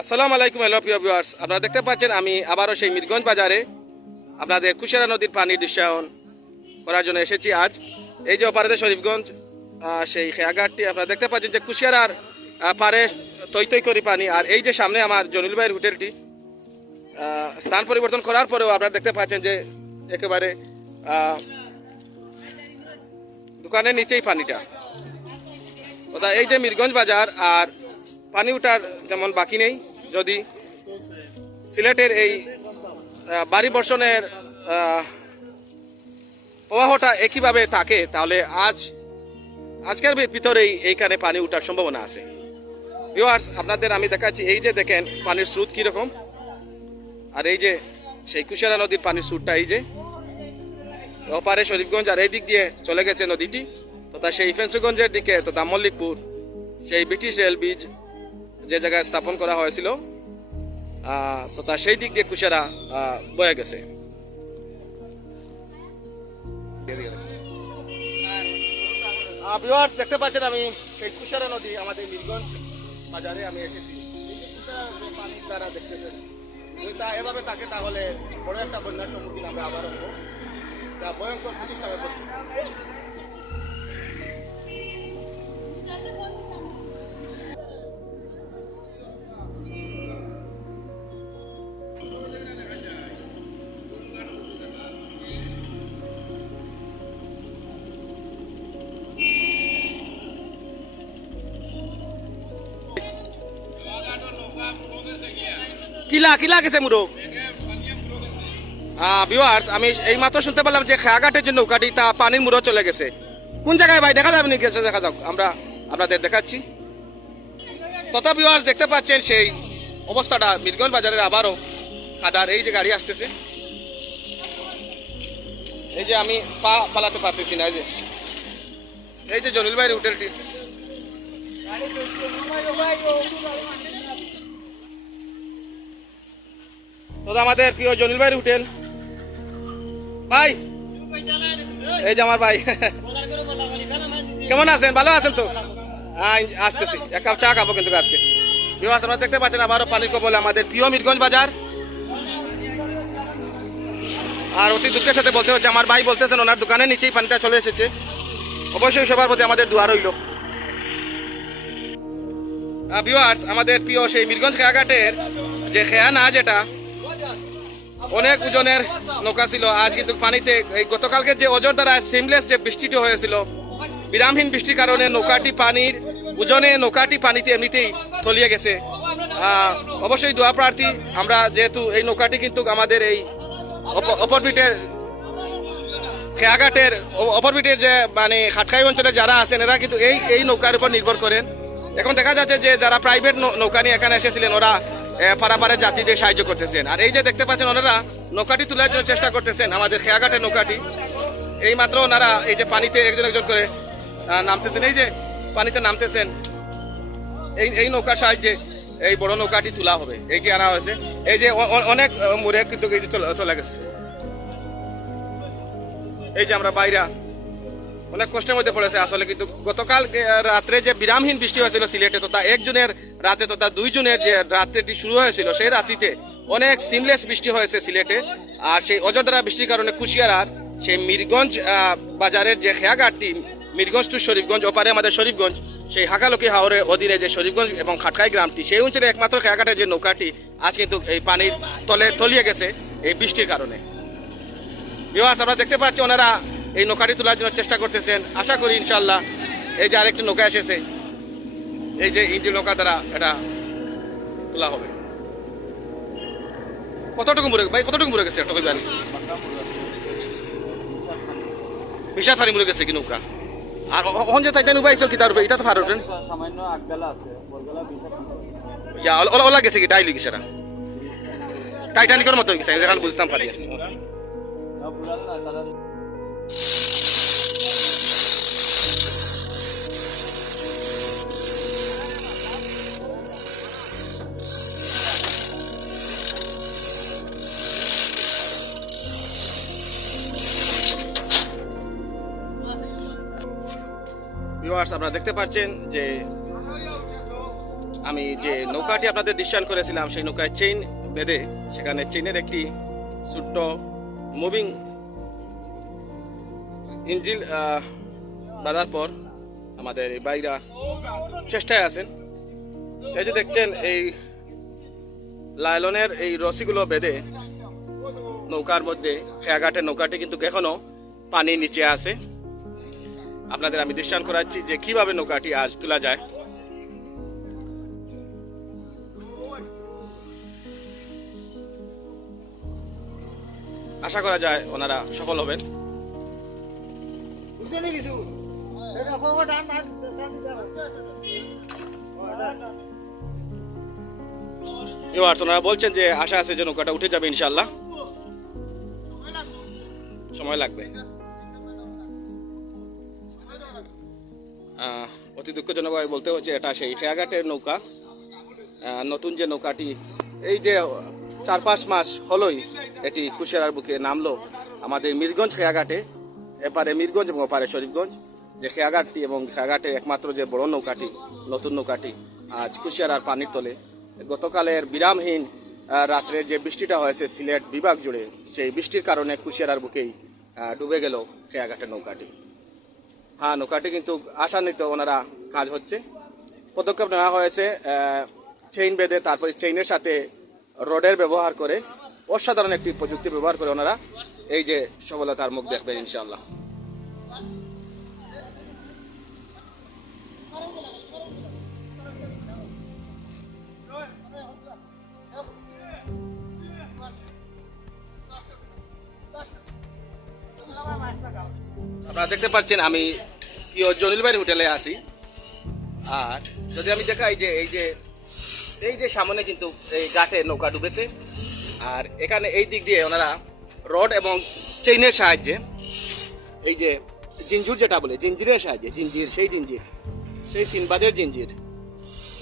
আসসালামু আলাইকুম, হ্যালো প্রিয় ভিউয়ার্স আপনারা দেখতে পাচ্ছেন আমি আবারও সেই মিরগঞ্জ বাজারে আপনাদের কুশিয়ারা নদীর পানির দৃশ্যায়ন করার জন্য এসেছি আজ। এই যে অপারেতে শরীফগঞ্জ সেই খেয়াঘাটটি আপনারা দেখতে পাচ্ছেন যে কুশিয়ারার পারে তৈ তৈ করি পানি। আর এই যে সামনে আমার জনিল ভাইয়ের হোটেলটি স্থান পরিবর্তন করার পরেও আপনারা দেখতে পাচ্ছেন যে একেবারে দোকানের নিচেই পানিটা। এই যে মিরগঞ্জ বাজার আর পানি উঠার যেমন বাকি নেই, যদি সিলেটের এই বাড়ি বর্ষণের প্রবাহটা একইভাবে থাকে, তাহলে আজ, আজকের ভিতরেই এইখানে পানি উঠার সম্ভাবনা আছে। ভিউয়ার্স আপনাদের আমি দেখাচ্ছি, এই যে দেখেন পানির স্রোত কীরকম। আর এই যে সেই কুশারা নদীর পানির স্রোতটা এই যে। ওপারে শরীফগঞ্জ আর এই দিক দিয়ে চলে গেছে নদীটি। তথা সেই ফেন্সুগঞ্জের দিকে তথা মল্লিকপুর, সেই ব্রিটিশ রেল ব্রিজ যে জায়গায় স্থাপন করা হয়েছিল তথা সেই দিক দিয়ে কুশারা বয়ে গেছে। দেখতে পাচ্ছেন আমি সেই কুশারা নদী, আমাদের মিরগঞ্জ বাজারে আমি এসেছি। পানির দ্বারা দেখতেছেন। যদি তা এভাবে থাকে তাহলে বড় একটা বন্যার সম্মুখীন আমরা আবার হব। যা ভয়ঙ্কর কিলা কিলা গেছে ভিউয়ার্স আমি এই মাত্র শুনতে যে যে নৌকাটি, তা পানির চলে গেছে। কোন জায়গায় ভাই? দেখা যাবে নাকি? দেখা যাক। আমরা আপনাদের দেখাচ্ছি। তথাপিও আজ দেখতে পাচ্ছেন সেই অবস্থাটা মিরগঞ্জ বাজারের আবারও খাদার। এই যে গাড়ি আসতেছে। এই যে আমি পা পালাতে পারতেছি না, এই যে। এই যে জনিল ভাইয়ের হোটেলটি। তো আমাদের প্রিয় জনিল ভাইয়ের হোটেল। ভাই, এই যে আমার ভাই। কেমন আছেন? ভালো আছেন তো? আসতেছি। এক কাপ চা খাব কিন্তু আজকে। বিবাহ আপনারা দেখতে পাচ্ছেন আবারও পানির কবলে আমাদের প্রিয় মিরগঞ্জ বাজার। আর অতি দুঃখের সাথে বলতে হচ্ছে, আমার ভাই বলতেছেন, ওনার দোকানের নিচেই পানিটা চলে এসেছে। অবশ্যই সবার প্রতি আমাদের দুয়ার রইল। ভিউয়ার্স আমাদের প্রিয় সেই মিরগঞ্জ খেয়াঘাটের যে খেয়া না যেটা, অনেক ওজনের নৌকা ছিল। আজ কিন্তু পানিতে এই গতকালকে যে অজর দ্বারা সিমলেস যে বৃষ্টিটি হয়েছিল বিরামহীন বৃষ্টির কারণে নৌকাটি পানির ওজনে নৌকাটি পানিতে এমনিতেই তলিয়ে গেছে। অবশ্যই দোয়া প্রার্থী, আমরা যেহেতু এই নৌকাটি কিন্তু আমাদের এই অপ- অপরবিটের খেয়াঘাটের অপরবিটের যে মানে হাটখাই অঞ্চলের যারা আছেন, এরা কিন্তু এই এই নৌকার উপর নির্ভর করেন। এখন দেখা যাচ্ছে যে যারা প্রাইভেট নৌকা নিয়ে এখানে এসেছিলেন, ওরা পারাপারের যাত্রীদের সাহায্য করতেছেন। আর এই যে দেখতে পাচ্ছেন, ওনারা নৌকাটি তোলার জন্য চেষ্টা করতেছেন, আমাদের খেয়াঘাটের নৌকাটি। এই মাত্র ওনারা এই যে পানিতে একজন একজন করে নামতেছেন। এই যে পানিতে নামতেছেন, এই এই নৌকার সাহায্যে এই বড় নৌকাটি তোলা হবে। এইটি আনা হয়েছে? এই যে অনেক মুড়ে কিন্তু এই যে চলে- গেছে। এই যে আমরা বাইরা, অনেক কষ্টের মধ্যে পড়েছে। আসলে কিন্তু গতকাল রাত্রে যে বিরামহীন বৃষ্টি হয়েছিল সিলেটে, তথা একজনের রাতে, তথা দুইজনের যে রাত্রেটি শুরু হয়েছিল, সেই রাত্রিতে অনেক সিমলেস বৃষ্টি হয়েছে সিলেটে। আর সেই অযোধ্যা বৃষ্টির কারণে কুশিয়ারার সেই মিরগঞ্জ বাজারের যে খেয়াঘাটটি মিরগঞ্জ টু শরীফগঞ্জ, ওপারে আমাদের শরীফগঞ্জ। সেই হাকালকি হাওরের অধীনে যে শরীফগঞ্জ এবং খাটকাই গ্রামটি, সেই অঞ্চলে একমাত্র খেয়াঘাটের যে নৌকাটি, আজ কিন্তু এই পানির তলে তলিয়ে গেছে এই বৃষ্টির কারণে। ভিউয়ার্স, আমরা দেখতে পাচ্ছি ওনারা এই নৌকাটি তোলার জন্য চেষ্টা করতেছেন। আশা করি ইনশাল্লাহ এই যে আরেকটি নৌকা এসেছে, এই যে ইঞ্জিন নৌকা দ্বারা এটা তোলা হবে। কতটুকু মরে ভাই, কতটুকু মরে গেছে? একটা বিশাল ফানি মরে গেছে কি নৌকা? আর ওখান যে তাইতেন উবাইছিল কি তার এটা তো ফার উঠেন সামান্য আগবেলা আছে বলবেলা ইয়া ওলা ওলা গেছে কি ডাইলি গেছে না? টাইটানিকের মতো গেছে যেখানে বুঝতাম পারি না ভিউয়ার্স আপনারা দেখতে পাচ্ছেন যে আমি যে নৌকাটি আপনাদের দৃশ্যায়ন করেছিলাম, সেই নৌকায় চেইন বেঁধে সেখানে চেইনের একটি ছোট্ট মুভিং ইঞ্জিল বাঁধার পর আমাদের এই বাইরা চেষ্টায় আছেন। এই যে দেখছেন, এই লাইলনের এই রশিগুলো বেঁধে নৌকার মধ্যে খেয়াঘাটের নৌকাটি কিন্তু এখনও পানির নিচে আছে। আপনাদের আমি দৃশ্যায়ন করাচ্ছি যে কীভাবে নৌকাটি আজ তোলা যায়। আশা করা যায় ওনারা সফল হবেন। ওনারা বলছেন যে আশা আছে যে নৌকাটা উঠে যাবে ইনশাল্লাহ সময় লাগবে। অতি দুঃখজনকভাবে বলতে হচ্ছে এটা সেই খেয়াঘাটের নৌকা। নতুন যে নৌকাটি, এই যে চার পাঁচ মাস হলোই এটি কুশিয়ারার বুকে নামলো আমাদের মিরগঞ্জ খেয়াঘাটে এপারে মিরগঞ্জ এবং ওপারে শরীফগঞ্জ, যে খেয়াঘাটটি এবং খেয়াঘাটের একমাত্র যে বড় নৌকাটি, নতুন নৌকাটি আজ কুশিয়ারার পানির তলে। গতকালের বিরামহীন রাত্রে যে বৃষ্টিটা হয়েছে সিলেট বিভাগ জুড়ে, সেই বৃষ্টির কারণে কুশিয়ারার বুকেই ডুবে গেল খেয়াঘাটের নৌকাটি। হ্যাঁ নৌকাটি কিন্তু আশান্বিত ওনারা কাজ হচ্ছে। পদক্ষেপ নেওয়া হয়েছে চেইন বেঁধে, তারপরে চেইনের সাথে রডের ব্যবহার করে অসাধারণ একটি প্রযুক্তি ব্যবহার করে ওনারা এই যে সফলতার মুখ দেখবেন ইনশাল্লাহ আপনারা দেখতে পাচ্ছেন আমি জলিল ভাইয়ের হোটেলে আছি। আর যদি আমি দেখাই যে এই যে এই যে সামনে কিন্তু এই ঘাটে নৌকা ডুবেছে, আর এখানে এই দিক দিয়ে ওনারা রড এবং চেইনের সাহায্যে এই যে জিঞ্জুর যেটা বলে, জিঞ্জিরের সাহায্যে, জিঞ্জির, সেই জিঞ্জির, সেই সিনবাদের জিঞ্জির,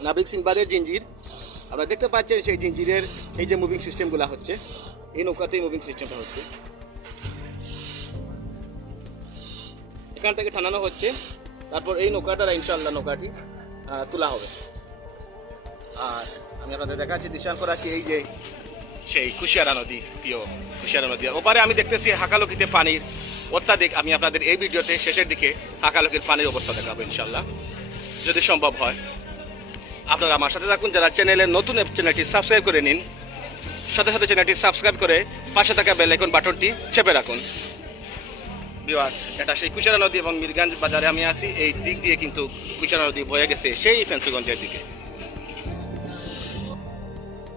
নাবিক সিনবাদের জিঞ্জির, আপনারা দেখতে পাচ্ছেন সেই জিঞ্জিরের এই যে মুভিং সিস্টেমগুলো হচ্ছে, এই নৌকাতেই মুভিং সিস্টেমটা হচ্ছে। এখান থেকে টানানো হচ্ছে। তারপর এই নৌকাটা ইনশাল্লাহ নৌকাটি তোলা হবে। আর আমি আপনাদের দেখাচ্ছি দিশাল করা কি এই যে সেই কুশিয়ারা নদী, প্রিয় কুশিয়ারা নদী। ওপারে আমি দেখতেছি হাকালকিতে পানির অত্যাধিক। আমি আপনাদের এই ভিডিওতে শেষের দিকে হাকালকির পানির অবস্থা দেখাবো ইনশাল্লাহ যদি সম্ভব হয়। আপনারা আমার সাথে থাকুন, যারা চ্যানেলের নতুন, চ্যানেলটি সাবস্ক্রাইব করে নিন। সাথে সাথে চ্যানেলটি সাবস্ক্রাইব করে পাশে থাকা বেল আইকন বাটনটি চেপে রাখুন। বিওয়াস এটা সেই কুশারা নদী এবং মিরগঞ্জ বাজারে আমি আসি এই দিক দিয়ে কিন্তু কুশারা নদী বয়ে গেছে, সেই ফেন্সগঞ্জের দিকে।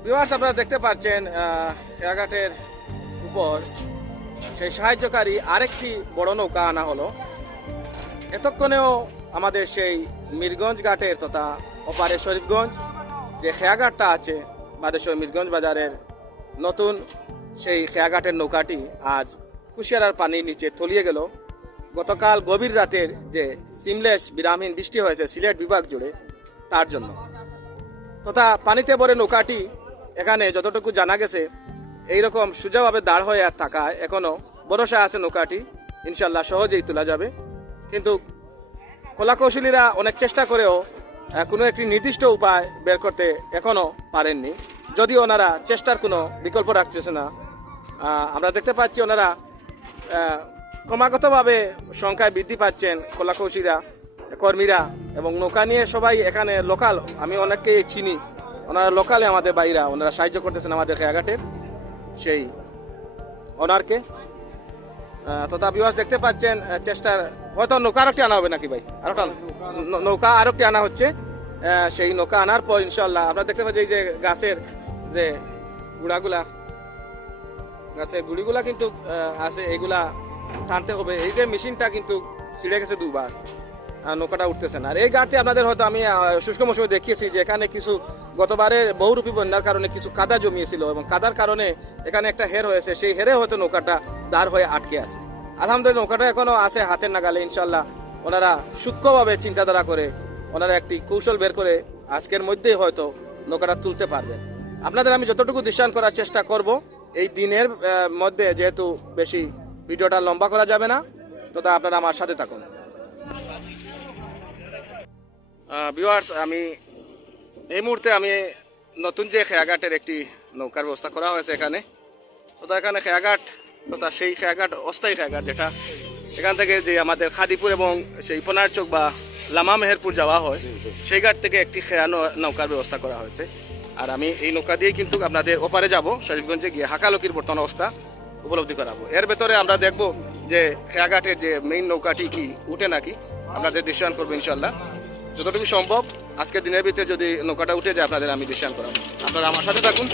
বিওয়াস আপনারা দেখতে পাচ্ছেন খেয়াঘাটের উপর সেই সাহায্যকারী আরেকটি বড় নৌকা আনা হলো। এতক্ষণেও আমাদের সেই মিরগঞ্জ ঘাটের তথা ওপারে শরীফগঞ্জ যে খেয়াঘাটটা আছে, বাদেশ্বর মিরগঞ্জ বাজারের নতুন সেই খেয়াঘাটের নৌকাটি আজ কুশিয়ারার পানির নিচে তলিয়ে গেল। গতকাল গভীর রাতের যে সিমলেশ বিরামহীন বৃষ্টি হয়েছে সিলেট বিভাগ জুড়ে, তার জন্য। তথা পানিতে ভরে নৌকাটি এখানে যতটুকু জানা গেছে, এইরকম সোজাভাবে দাঁড় হয়ে আর থাকায় এখনও ভরসা আছে নৌকাটি। ইনশাল্লাহ সহজেই তোলা যাবে। কিন্তু কলাকৌশলীরা অনেক চেষ্টা করেও কোনো একটি নির্দিষ্ট উপায় বের করতে এখনও পারেননি। যদিও ওনারা চেষ্টার কোনো বিকল্প রাখতেছে না। আমরা দেখতে পাচ্ছি ওনারা ক্রমাগতভাবে সংখ্যায় বৃদ্ধি পাচ্ছেন কলাকৌশলীরা কর্মীরা এবং নৌকা নিয়ে সবাই এখানে লোকাল আমি অনেককেই চিনি। ওনারা লোকালে আমাদের বাইরা, ওনারা সাহায্য করতেছেন আমাদের খেয়াঘাটের সেই ওনারকে। তথা দেখতে পাচ্ছেন চেষ্টার হয়তো নৌকা আরেকটি আনা হবে নাকি ভাই? আরেকটা নৌকা আরেকটি আনা হচ্ছে। সেই নৌকা আনার পর ইনশাল্লাহ আমরা দেখতে পাচ্ছি এই যে গাছের যে গুড়াগুলা গাছের গুড়িগুলা কিন্তু আছে, এগুলা টানতে হবে। এই যে মেশিনটা কিন্তু ছিঁড়ে গেছে দুবার, আর নৌকাটা উঠতেছে না। আর এই গাড়িতে আপনাদের হয়তো আমি শুষ্ক মৌসুমে দেখিয়েছি যে এখানে কিছু গতবারে বহুরূপী বন্যার কারণে কিছু কাদা জমিয়েছিল এবং কাদার কারণে এখানে একটা হের হয়েছে। সেই হেরে হয়তো নৌকাটা দাঁড় হয়ে আটকে আছে। আলহামদুলিল্লাহ, নৌকাটা এখনও আছে হাতের নাগালে ইনশাল্লাহ ওনারা সূক্ষ্মভাবে চিন্তাধারা করে, ওনারা একটি কৌশল বের করে আজকের মধ্যেই হয়তো নৌকাটা তুলতে পারবেন। আপনাদের আমি যতটুকু দৃশ্যায়ন করার চেষ্টা করব এই দিনের মধ্যে যেহেতু বেশি ভিডিওটা লম্বা করা যাবে না তথা আপনারা আমার সাথে থাকুন। ভিউয়ার্স আমি এই মুহূর্তে আমি নতুন যে খেয়াঘাটের একটি নৌকার ব্যবস্থা করা হয়েছে এখানে, তো এখানে খেয়াঘাট তথা সেই খেয়াঘাট, অস্থায়ী খেয়াঘাট যেটা, এখান থেকে যে আমাদের খাদিপুর এবং সেই পোনার চোক বা লামা মেহেরপুর যাওয়া হয়, সেই ঘাট থেকে একটি খেয়া নৌকার ব্যবস্থা করা হয়েছে। আর আমি এই নৌকা দিয়েই কিন্তু আপনাদের ওপারে যাব, শরীফগঞ্জে গিয়ে হাকালকির বর্তমান অবস্থা উপলব্ধি করাবো। এর ভেতরে আমরা দেখব যে খেয়াঘাটের যে মেইন নৌকাটি কি, উঠে নাকি, আপনাদের দৃশ্যায়ন করব ইনশাল্লাহ। যতটুকু সম্ভব, আজকের দিনের ভিতরে যদি নৌকাটা উঠে যায়, আপনাদের আমি দৃশ্যায়ন করাবো। আপনারা আমার সাথে থাকুন।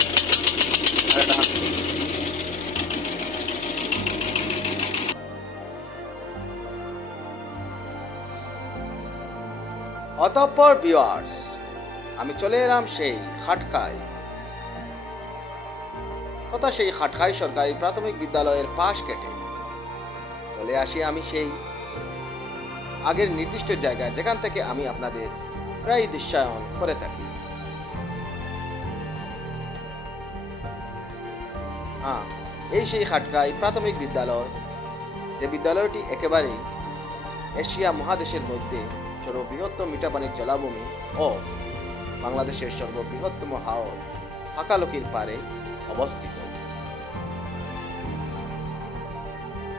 অতঃপর ভিওয়ার্স আমি চলে এলাম সেই খাটকায় তথা সেই খাটকাই সরকারি প্রাথমিক বিদ্যালয়ের পাশ কেটে। চলে আসি আমি সেই আগের নির্দিষ্ট জায়গায়, যেখান থেকে আমি আপনাদের প্রায় দৃশ্যায়ন করে থাকি। হ্যাঁ এই সেই খাটকাই প্রাথমিক বিদ্যালয়, যে বিদ্যালয়টি একেবারেই এশিয়া মহাদেশের মধ্যে সর্ববৃহত্তম মিঠাপানির জলাভূমি ও বাংলাদেশের সর্ববৃহত্তম হাওর হাকালকির পারে অবস্থিত।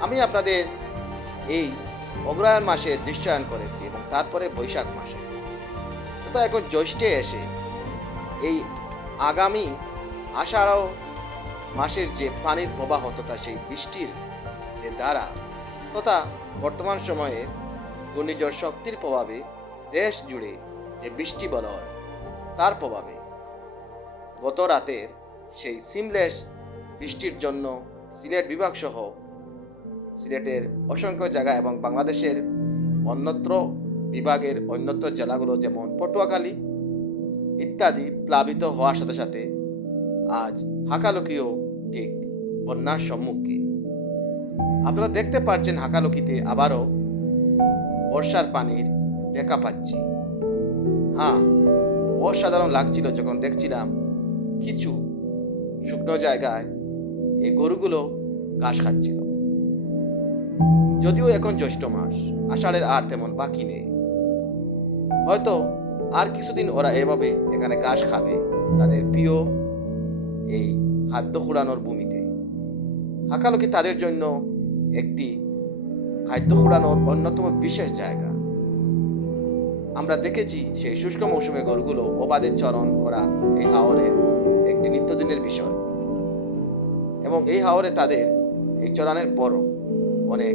আমি আপনাদের এই অগ্রহায়ণ মাসের দৃশ্যায়ন করেছি এবং তারপরে বৈশাখ মাসে। তো এখন জ্যৈষ্ঠে এসে এই আগামী আষাঢ় মাসের যে পানির প্রবাহ তথা সেই বৃষ্টির যে দ্বারা তথা বর্তমান সময়ের ঘূর্ণিঝড় শক্তির প্রভাবে দেশ জুড়ে যে বৃষ্টি বলয় তার প্রভাবে গত রাতের সেই সিমলেস বৃষ্টির জন্য সিলেট বিভাগ সহ সিলেটের অসংখ্য জায়গা এবং বাংলাদেশের অন্যত্র বিভাগের অন্যত্র জেলাগুলো যেমন পটুয়াখালী ইত্যাদি প্লাবিত হওয়ার সাথে সাথে আজ হাকালুকিও ঠিক বন্যার সম্মুখীন। আপনারা দেখতে পাচ্ছেন হাকালুকিতে আবারও বর্ষার পানির দেখা পাচ্ছি। হ্যাঁ অসাধারণ লাগছিল যখন দেখছিলাম কিছু শুকনো জায়গায় এই গরুগুলো ঘাস খাচ্ছিল। যদিও এখন জ্যৈষ্ঠ মাস, আষাঢ়ের আর তেমন বাকি নেই। হয়তো আর কিছুদিন ওরা এভাবে এখানে ঘাস খাবে, তাদের প্রিয় এই খাদ্য কুড়ানোর ভূমিতে। হাকালুকি তাদের জন্য একটি খাদ্য কুড়ানোর অন্যতম বিশেষ জায়গা। আমরা দেখেছি সেই শুষ্ক মৌসুমে গরুগুলো অবাধে চরণ করা এই হাওরের একটি নিত্যদিনের বিষয়। এবং এই হাওরে তাদের এই চরানের পরও অনেক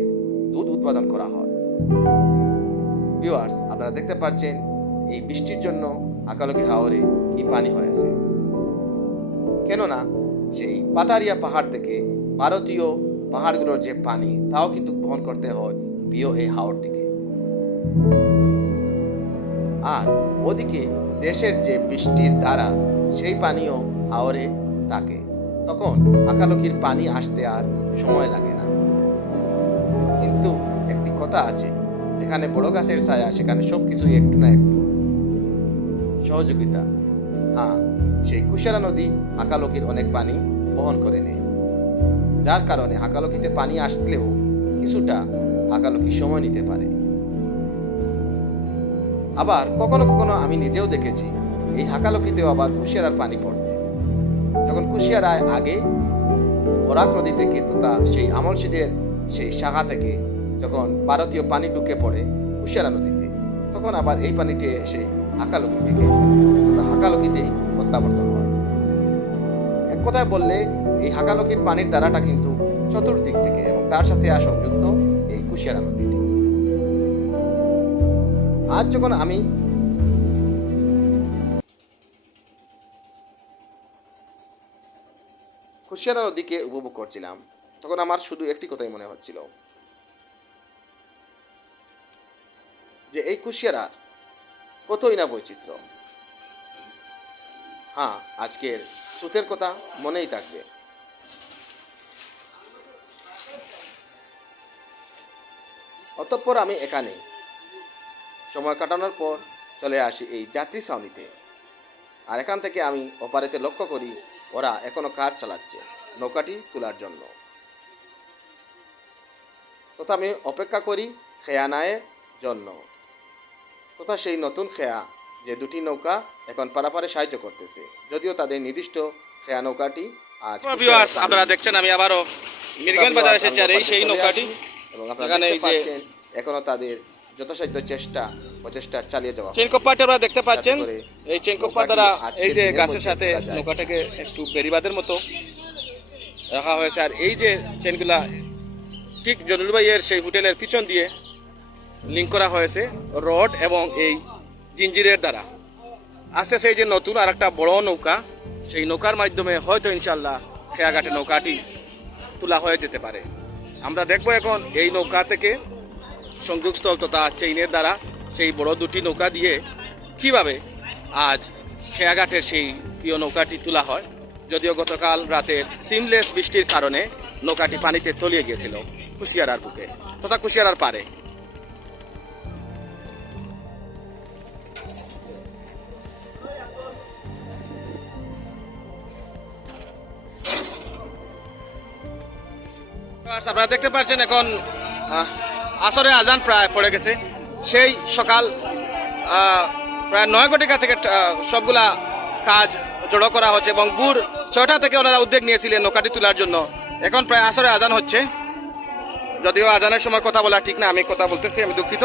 দুধ উৎপাদন করা হয়। ভিউয়ার্স, আপনারা দেখতে পাচ্ছেন এই বৃষ্টির জন্য আকালকি হাওরে কি পানি হয়েছে। কেননা সেই পাতারিয়া পাহাড় থেকে ভারতীয় পাহাড়গুলোর যে পানি, তাও কিন্তু বহন করতে হয় প্রিয় এই হাওরটিকে। আর ওদিকে দেশের যে বৃষ্টির দ্বারা সেই পানিও হাওরে থাকে। তখন হাকালকির পানি আসতে আর সময় লাগে না। কিন্তু একটি কথা আছে, যেখানে বড় গাছের ছায়া, সেখানে সব কিছুই একটু না একটু। সহযোগিতা। হ্যাঁ সেই কুশারা নদী হাকালকির অনেক পানি বহন করে নেয়। যার কারণে হাকালকিতে পানি আসলেও কিছুটা হাকালকি সময় নিতে পারে। আবার কখনো কখনো আমি নিজেও দেখেছি, এই হাকালকিতেও আবার কুশিয়ারার পানি পড়তে। যখন কুশিয়ারায় আগে বরাক নদী থেকে তথা সেই আমলসিদের সেই শাখা থেকে যখন ভারতীয় পানি ঢুকে পড়ে কুশিয়ারা নদীতে, তখন আবার এই পানিটি এসে হাকালকি থেকে, তথা হাকালকিতেই প্রত্যাবর্তন হয়। এক কথায় বললে, এই হাকালকির পানির দ্বারাটা কিন্তু চতুর্দিক থেকে এবং তার সাথে সংযুক্ত এই কুশিয়ারা নদীটি। আজ যখন আমি কুশিয়ারা নদীকে উপভোগ করছিলাম, তখন আমার শুধু একটি কথাই মনে হচ্ছিল। যে এই কুশিয়ারার কতই না বৈচিত্র্য। হ্যাঁ আজকের স্রোতের কথা মনেই থাকবে। অতঃপর আমি এখানে সময় কাটানোর পর চলে আসি এই যাত্রী ছাউনিতে। আর এখান থেকে আমি ওপারেতে লক্ষ্য করি ওরা এখনও কাজ চালাচ্ছে নৌকাটি তোলার জন্য। তথা আমি অপেক্ষা করি খেয়ানায়ের জন্য। তথা সেই নতুন খেয়া যে দুটি নৌকা এখন পারাপারে সাহায্য করতেছে যদিও তাদের নির্দিষ্ট খেয়া নৌকাটি আজ আপনারা দেখছেন আমি আবারও মিরগঞ্জ বাজার এসেছি আর এই সেই নৌকাটি। এবং আপনারা এখানে দেখতে এই যে- পাচ্ছেন এখনও তাদের যথাসাধ্য চেষ্টা প্রচেষ্টা চালিয়ে যাওয়া চেন কোপ্পারটা আপনারা দেখতে পাচ্ছেন এই চেন দ্বারা এই যে গাছের সাথে নৌকাটাকে একটু বেরিবাদের মতো রাখা হয়েছে। আর এই যে চেনগুলা ঠিক জনুলবাইয়ের সেই হোটেলের পিছন দিয়ে লিঙ্ক করা হয়েছে রড এবং এই জিঞ্জিরের দ্বারা। আস্তে আস্তে এই যে নতুন আর একটা বড় নৌকা সেই নৌকার মাধ্যমে হয়তো ইনশাল্লাহ খেয়াঘাটে নৌকাটি তোলা হয়ে যেতে পারে। আমরা দেখব এখন এই নৌকা থেকে সংযোগস্থল তথা চেইনের দ্বারা সেই বড় দুটি নৌকা দিয়ে কীভাবে আজ খেয়াঘাটের সেই প্রিয় নৌকাটি তোলা হয়? যদিও গতকাল রাতের সিমলেস বৃষ্টির কারণে নৌকাটি পানিতে তলিয়ে গিয়েছিল কুশিয়ারার বুকে। তথা কুশিয়ারার পারে। আপনারা দেখতে পাচ্ছেন এখন আসরে আজান প্রায় পড়ে গেছে। সেই সকাল প্রায় নয় ঘটিকা থেকে সবগুলা কাজ জড়ো করা হচ্ছে এবং ভোর ছয়টা থেকে ওনারা উদ্যোগ নিয়েছিলেন নৌকাটি তোলার জন্য। এখন প্রায় আসরে আজান হচ্ছে। যদিও আজানের সময় কথা বলা ঠিক না, আমি কথা বলতেছি, আমি দুঃখিত।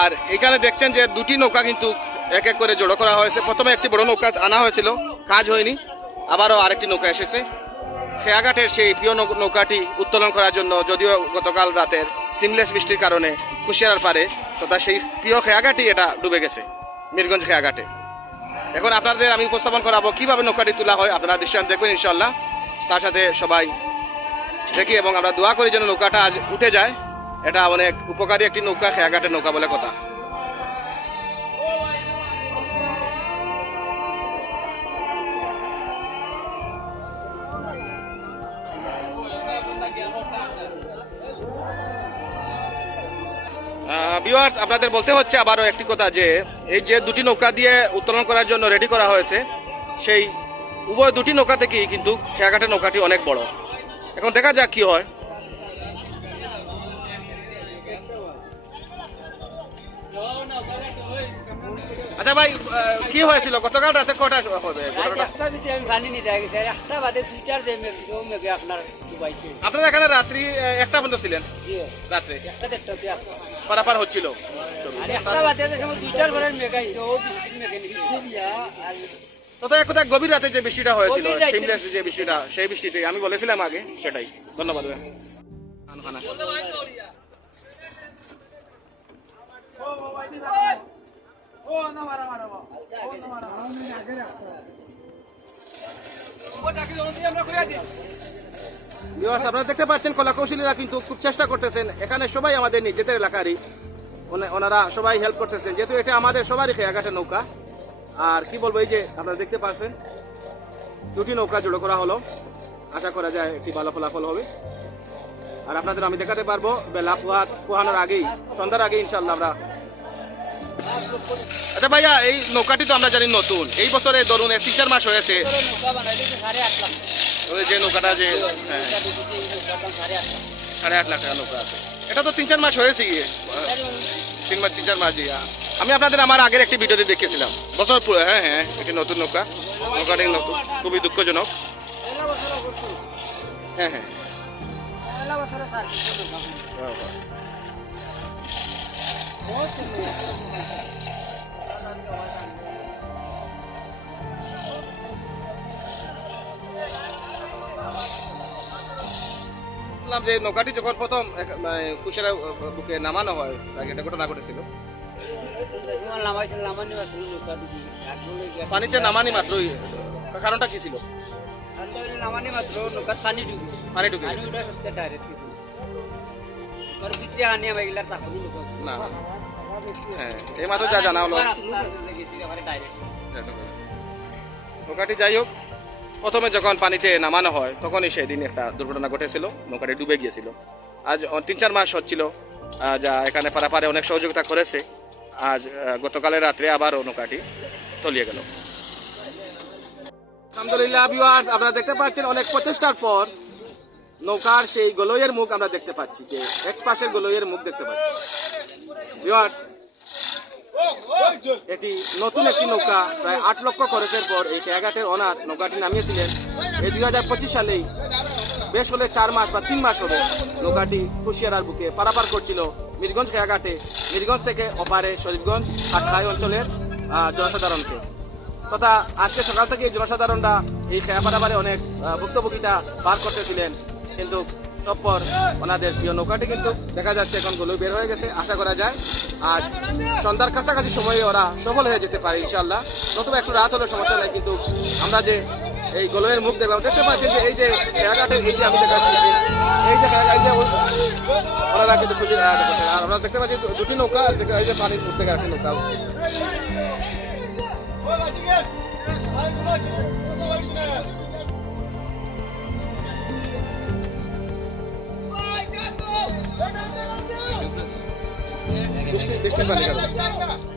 আর এখানে দেখছেন যে দুটি নৌকা কিন্তু এক এক করে জড়ো করা হয়েছে। প্রথমে একটি বড় নৌকা আনা হয়েছিল, কাজ হয়নি। আবারও আরেকটি নৌকা এসেছে। খেয়াঘাটের সেই প্রিয় নৌকাটি উত্তোলন করার জন্য যদিও গতকাল রাতের সিমলেস বৃষ্টির কারণে কুশিয়ারার পারে তথা সেই প্রিয় খেয়াঘাটি এটা ডুবে গেছে, মিরগঞ্জ খেয়াঘাটে। এখন আপনাদের আমি উপস্থাপন করাবো কীভাবে নৌকাটি তোলা হয়, আপনারা দৃশ্যান্ত দেখবেন ইনশাল্লাহ তার সাথে সবাই দেখি এবং আমরা দোয়া করি যেন নৌকাটা আজ উঠে যায়। এটা অনেক উপকারী একটি নৌকা, খেয়াঘাটের নৌকা বলে কথা। ভিউয়ার্স আপনাদের বলতে হচ্ছে আবারও একটি কথা যে, এই যে দুটি নৌকা দিয়ে উত্তোলন করার জন্য রেডি করা হয়েছে, সেই উভয় দুটি নৌকা থেকেই কিন্তু খেয়াঘাটের নৌকাটি অনেক বড়। এখন দেখা যাক কী হয়। আচ্ছা ভাই আহ, কি হয়েছিল? গতকাল রাতে কটা হবে ঘটনাটা? একটা যদি আমি জানি নি দেখি যে একটা বাদে দুইটার যে মেঘ মেঘে আপনার ডুবাইছে আপনারা এখানে রাত্রি একটা পর্যন্ত ছিলেন? জি। রাত্রে? পারাপার হচ্ছিল। আর একটা বাদে যে সময় দুইটার ঘরের মেঘ আইছে ও বৃষ্টির মেঘে নিচ্ছে আর এক কথা গভীর রাতে যে বৃষ্টিটা হয়েছিল সিমলেস যে বৃষ্টিটা সেই বৃষ্টিতে আমি বলেছিলাম আগে সেটাই। ধন্যবাদ ভাই। আপনারা দেখতে পাচ্ছেন কলা কৌশলীরা কিন্তু খুব চেষ্টা করতেছেন। এখানে সবাই আমাদের নিজেদের এলাকারই। ওনা- ওনারা সবাই হেল্প করতেছেন। যেহেতু এটা আমাদের সবারই খেয়াঘাটের নৌকা। আর কি বলব, এই যে আপনারা দেখতে পাচ্ছেন, দুটি নৌকা জড়ো করা হলো। আশা করা যায় একটি ভালো ফলাফল হবে। আর আপনাদের আমি দেখাতে পারব, বেলা পোহা পোহানোর আগেই, সন্ধ্যার আগেই ইনশাল্লাহ আমরা আচ্ছা ভাইয়া এই নৌকাটি তো আমরা জানি নতুন। এই বছরে ধরুন তিন চার মাস হয়েছে। ওই যে নৌকাটা যে হ্যাঁ, এটা সাড়ে আট লাখ টাকা নৌকা আছে। এটা তো তিন চার মাস হয়েছে গিয়ে। তিন মাস তিন চার মাস দিয়ে আমি আপনাদের আমার আগের একটি ভিডিওতে দেখেছিলাম। বছর পুরো হ্যাঁ হ্যাঁ একটি নতুন নৌকা। নৌকাটি নতুন খুবই দুঃখজনক। হ্যাঁ হ্যাঁ। পয়লা বললাম যে নৌকাটি যখন প্রথম মানে বুকে নামানো হয় তাকে এটা ঘটনা ঘটেছিল। সময় নামাইছিল নামানি মাত্র পানিতে কারণটা কি ছিল? নামানি মাত্র নৌকা পানি ডুবি পানি ঢুকে গেছে ডাইরেক্ট ভিতরে আনি এগুলা না। হ্যাঁ এই মাত্র যা জানা হলো নৌকাটি যাই হোক, প্রথমে যখন পানিতে নামানো হয়, তখনই সেদিন একটা দুর্ঘটনা ঘটেছিল, নৌকাটি ডুবে গিয়েছিল। আজ তিন চার মাস হচ্ছিল। যা এখানে পারাপারে অনেক সহযোগিতা করেছে। আজ গতকালের রাত্রে আবারও নৌকাটি তলিয়ে গেল। আলহামদুলিল্লাহ আপনারা দেখতে পাচ্ছেন অনেক প্রচেষ্টার পর নৌকার সেই গলইয়ের মুখ আমরা দেখতে পাচ্ছি, যে এক পাশের গলইয়ের মুখ দেখতে পাচ্ছি। এটি নতুন একটি নৌকা, প্রায় আট লক্ষ খরচের পর এই খেয়াঘাটের অনার নৌকাটি নামিয়েছিলেন। এই দুই হাজার পঁচিশ সালেই বেশ হলে চার মাস বা তিন মাস হবে নৌকাটি কুশিয়ারার বুকে পারাপার করছিল মিরগঞ্জ খেয়াঘাটে মিরগঞ্জ থেকে অপারে শরীফগঞ্জ খাই অঞ্চলের জনসাধারণকে। তথা আজকে সকাল থেকে জনসাধারণরা এই খেয়া পারাবারে অনেক ভুক্তভোগিতা পার করতেছিলেন। কিন্তু সব পর ওনাদের প্রিয় নৌকাটি কিন্তু দেখা যাচ্ছে এখনগুলো বের হয়ে গেছে আশা করা যায় আর সন্ধ্যার কাছাকাছি সময়ে ওরা সফল হয়ে যেতে পারে ইনশাল্লাহ নতুবা একটু রাত হলে সমস্যা নেই কিন্তু আমরা যে এই গোলয়ের মুখ দেখলাম দেখতে পাচ্ছেন যে এই যে খেয়াঘাটের এই যে আমি দেখাচ্ছি এই যে এই যে ওনারা কিন্তু খুশি আমরা দেখতে পাচ্ছি দুটি নৌকা এই যে পানির উপর থেকে একটি নৌকা বৃষ্টি বৃষ্টির পানি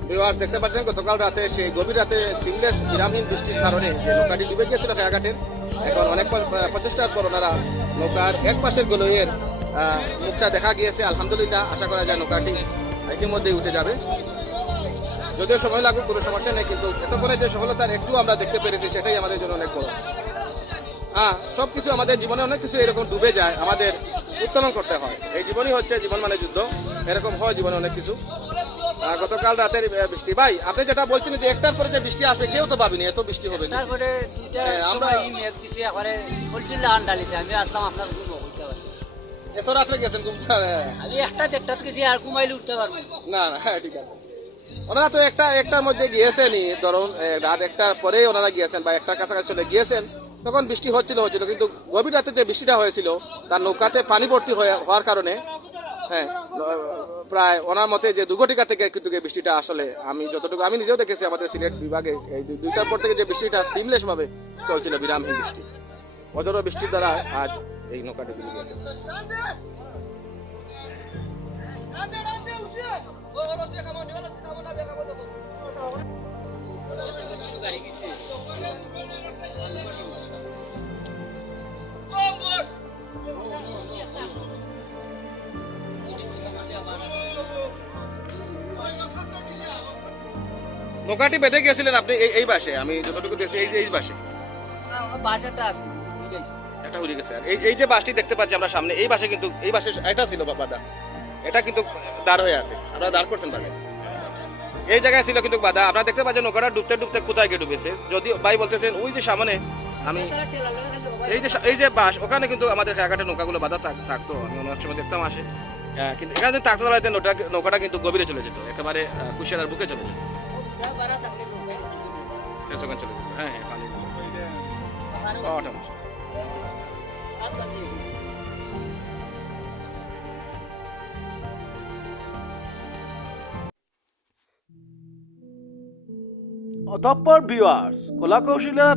ভিউয়ার্স, দেখতে পাচ্ছেন, গতকাল রাতে সেই গভীর রাতে সিমলেস বিরামহীন বৃষ্টির কারণে যে নৌকাটি ডুবে গিয়েছিল খেয়াঘাটের, এখন অনেক প্রচেষ্টার পর ওনারা নৌকার এক পাশের গোলইয়ের মুখটা দেখা গিয়েছে। আলহামদুলিল্লাহ, আশা করা যায় নৌকাটি ইতিমধ্যেই উঠে যাবে। যদিও সময় লাগুক, কোনো সমস্যা নেই, কিন্তু এতক্ষণে যে সফলতার একটু আমরা দেখতে পেরেছি, সেটাই আমাদের জন্য অনেক বড়। হ্যাঁ সব কিছু আমাদের জীবনে অনেক কিছু এরকম ডুবে যায়, আমাদের উত্তোলন করতে হয়। এই জীবনই হচ্ছে জীবন মানে যুদ্ধ। এরকম হয় জীবনে অনেক কিছু। গতকাল রাতের বৃষ্টি। ভাই আপনি যেটা বলছেন যে একটার পরে যে বৃষ্টি আসবে কেউ তো ভাবিনি এত বৃষ্টি হবে তারপরে হ্যাঁ, আমরা- মেঘ দিছে একবারে বলছিল ধান ডালিছে আমি আসলাম আপনার ঘুম উঠতে পারি এত রাত্রে গেছেন ঘুম? আমি একটা দেড়টা গেছি আর ঘুমাইলে উঠতে পারব। না না হ্যাঁ ঠিক আছে। ওনারা তো একটা একটার মধ্যে গিয়েছেনই ধরুন রাত একটার পরেই ওনারা গিয়েছেন বা একটার কাছাকাছি চলে গিয়েছেন তখন বৃষ্টি হচ্ছিল হচ্ছিল। কিন্তু গভীর রাতে যে বৃষ্টিটা হয়েছিল তার নৌকাতে পানি ভর্তি হয়ে- হওয়ার কারণে হ্যাঁ প্রায় ওনার মতে যে দুঘটিকা থেকে কিন্তু এই বৃষ্টিটা আসলে আমি যতটুকু আমি নিজেও দেখেছি আমাদের সিলেট বিভাগে এই দুইটার পর থেকে যে বৃষ্টিটা সিমলেস ভাবে চলছিল, বিরামহীন বৃষ্টি। অজর বৃষ্টির দ্বারা আজ এই নৌকাটি ডুবে গেছে। নৌকাটি বেঁধে গিয়েছিলেন আপনি এই এই বাসে? আমি যতটুকু দেখছি এই এই বাসে। বাসাটা আছে এটা উড়ে গেছে। আর এই এই যে বাসটি দেখতে পাচ্ছি আমরা সামনে এই বাসে কিন্তু এই বাসে এটা ছিল বাদা এটা কিন্তু দাঁড় হয়ে আছে। আপনারা দাঁড় করছেন পারে এই জায়গায় ছিল কিন্তু বাধা আপনারা দেখতে পাচ্ছেন নৌকাটা ডুবতে ডুবতে কোথায় গিয়ে ডুবেছে। যদি ভাই বলতেছেন ওই যে সামনে আমি এই যে এই যে বাস ওখানে কিন্তু আমাদের খেয়াঘাটের নৌকাগুলো বাধা থাক- থাকতো। আমি অনেক সময় দেখতাম আসে। কিন্তু এখানে যদি থাকতো তাহলে নৌকা নৌকাটা কিন্তু গভীরে চলে যেত। একেবারে আহ, কুশিয়ারার বুকে চলে যেত। শেষ ওখানে চলে যেত হ্যাঁ হ্যাঁ। অতঃপর ভিউয়ার্স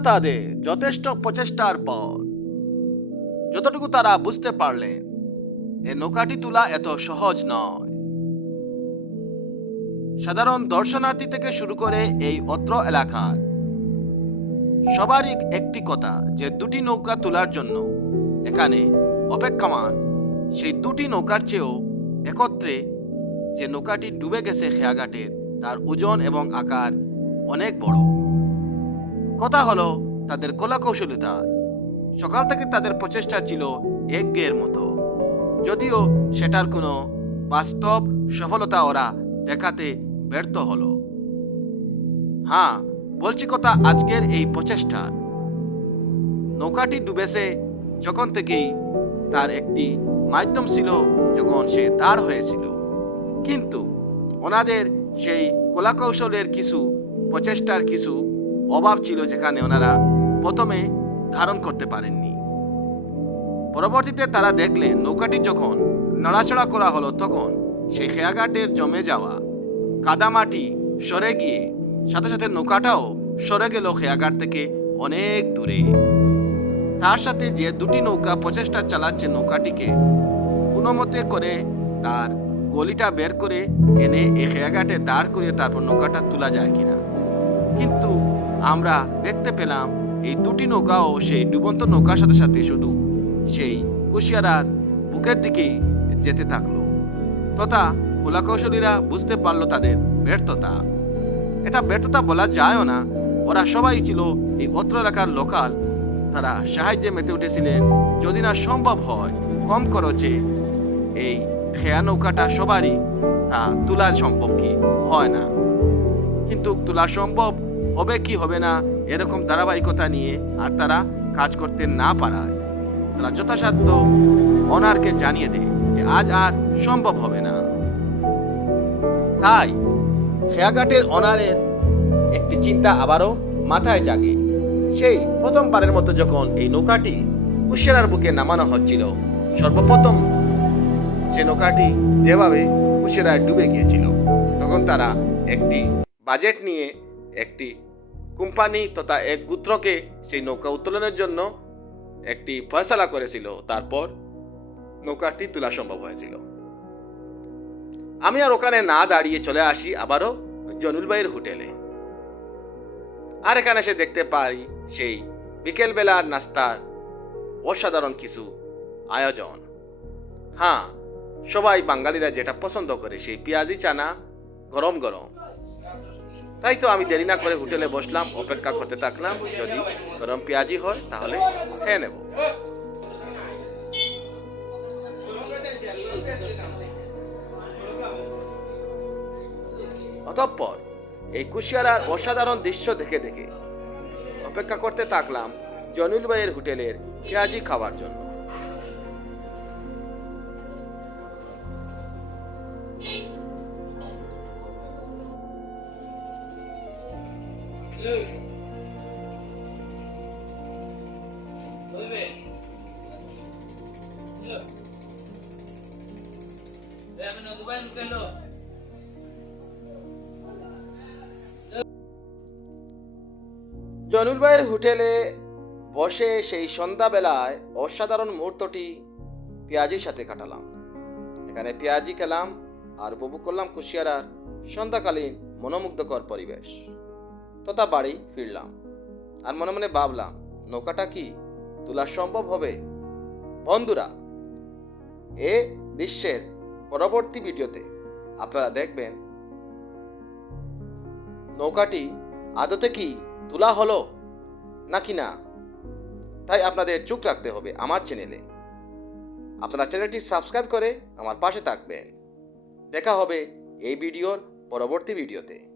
তাদের যথেষ্ট প্রচেষ্টার পর যতটুকু তারা বুঝতে পারলেন, এ নৌকাটি তোলা এত সহজ নয় সাধারণ দর্শনার্থী থেকে শুরু করে এই অত্র এলাকার সবারই একটি কথা যে দুটি নৌকা তোলার জন্য এখানে অপেক্ষমান। সেই দুটি নৌকার চেয়েও একত্রে যে নৌকাটি ডুবে গেছে খেয়াঘাটের, তার ওজন এবং আকার অনেক বড়। কথা হলো, তাদের কলা কৌশলিতার সকাল থেকে তাদের প্রচেষ্টা ছিল একগের মতো। যদিও সেটার কোনো বাস্তব সফলতা ওরা দেখাতে ব্যর্থ হলো। হ্যাঁ বলছি কথা আজকের এই প্রচেষ্টার। নৌকাটি ডুবেছে যখন থেকেই তার একটি মাধ্যম ছিল যখন সে দাঁড় হয়েছিল। কিন্তু ওনাদের সেই কলাকৌশলের কিছু, প্রচেষ্টার কিছু অভাব ছিল যেখানে ওনারা প্রথমে ধারণ করতে পারেননি। পরবর্তীতে তারা দেখলেন নৌকাটি যখন নড়াচড়া করা হলো তখন সেই খেয়াঘাটের জমে যাওয়া। কাদামাটি সরে গিয়ে, সাথে সাথে নৌকাটাও সরে গেল খেয়াঘাট থেকে অনেক দূরে। তার সাথে যে দুটি নৌকা প্রচেষ্টা চালাচ্ছে নৌকাটিকে, কোনো মতে করে তার গলিটা বের করে এনে এই খেয়াঘাটে দাঁড় করিয়ে তারপর নৌকাটা তোলা যায় কিনা। কিন্তু আমরা দেখতে পেলাম এই দুটি নৌকাও সেই ডুবন্ত নৌকার সাথে সাথে শুধু সেই কুশিয়ারার বুকের দিকেই যেতে থাকল। তথা কৌশলীরা বুঝতে পারল তাদের ব্যর্থতা। এটা ব্যর্থতা বলা যায়ও না। ওরা সবাই ছিল এই অত্র এলাকার লোকাল। তারা সাহায্যে মেতে উঠেছিলেন, যদি না সম্ভব হয়, কম খরচে। এই খেয়া নৌকাটা সবারই, তা তোলা সম্ভব কি? হয় না। কিন্তু তোলা সম্ভব হবে কি হবে না, এরকম ধারাবাহিকতা নিয়ে আর তারা কাজ করতে না পারায়। তারা যথাসাধ্য অনারকে জানিয়ে দেয়। যে আজ আর সম্ভব হবে না। তাই খেয়াঘাটের অনারের একটি চিন্তা আবারও মাথায় জাগে। সেই প্রথমবারের মতো যখন এই নৌকাটি কুশিয়ারার বুকে নামানো হচ্ছিল, সর্বপ্রথম সে নৌকাটি যেভাবে কুশিয়ারায় ডুবে গিয়েছিল, তখন তারা একটি বাজেট নিয়ে একটি কোম্পানি তথা এক গুত্রকে সেই নৌকা উত্তোলনের জন্য একটি ফয়সালা করেছিল। তারপর নৌকাটি তোলা সম্ভব হয়েছিল। আমি আর ওখানে না দাঁড়িয়ে চলে আসি আবারও জনুল ভাইয়ের হোটেলে। আর এখানে এসে দেখতে পাই সেই বিকেলবেলার নাস্তার অসাধারণ কিছু আয়োজন। হ্যাঁ সবাই বাঙালিরা যেটা পছন্দ করে সেই পেঁয়াজি চানা গরম গরম। তাই তো আমি দেরি না করে হোটেলে বসলাম, অপেক্ষা করতে থাকলাম, যদি গরম পেঁয়াজি হয় তাহলে খেয়ে নেব। অতঃপর এই কুশিয়ারার অসাধারণ দৃশ্য দেখে দেখে অপেক্ষা করতে থাকলাম জনুল ভাইয়ের হোটেলের পেঁয়াজি খাওয়ার জন্য জনুল ভাইয়ের হোটেলে বসে সেই সন্ধ্যাবেলায় অসাধারণ মুহূর্তটি পেঁয়াজির সাথে কাটালাম। এখানে পেঁয়াজি খেলাম আর উপভোগ করলাম কুশিয়ারার সন্ধ্যাকালীন মনোমুগ্ধকর পরিবেশ। তথা বাড়ি ফিরলাম আর মনে মনে ভাবলাম, নৌকাটা কি তোলা সম্ভব হবে? বন্ধুরা, এ দৃশ্যের পরবর্তী ভিডিওতে আপনারা দেখবেন, নৌকাটি আদতে কি তোলা হলো নাকি না? তাই আপনাদের চোখ রাখতে হবে আমার চ্যানেলে। আপনারা চ্যানেলটি সাবস্ক্রাইব করে আমার পাশে থাকবেন। দেখা হবে এই ভিডিওর পরবর্তী ভিডিওতে।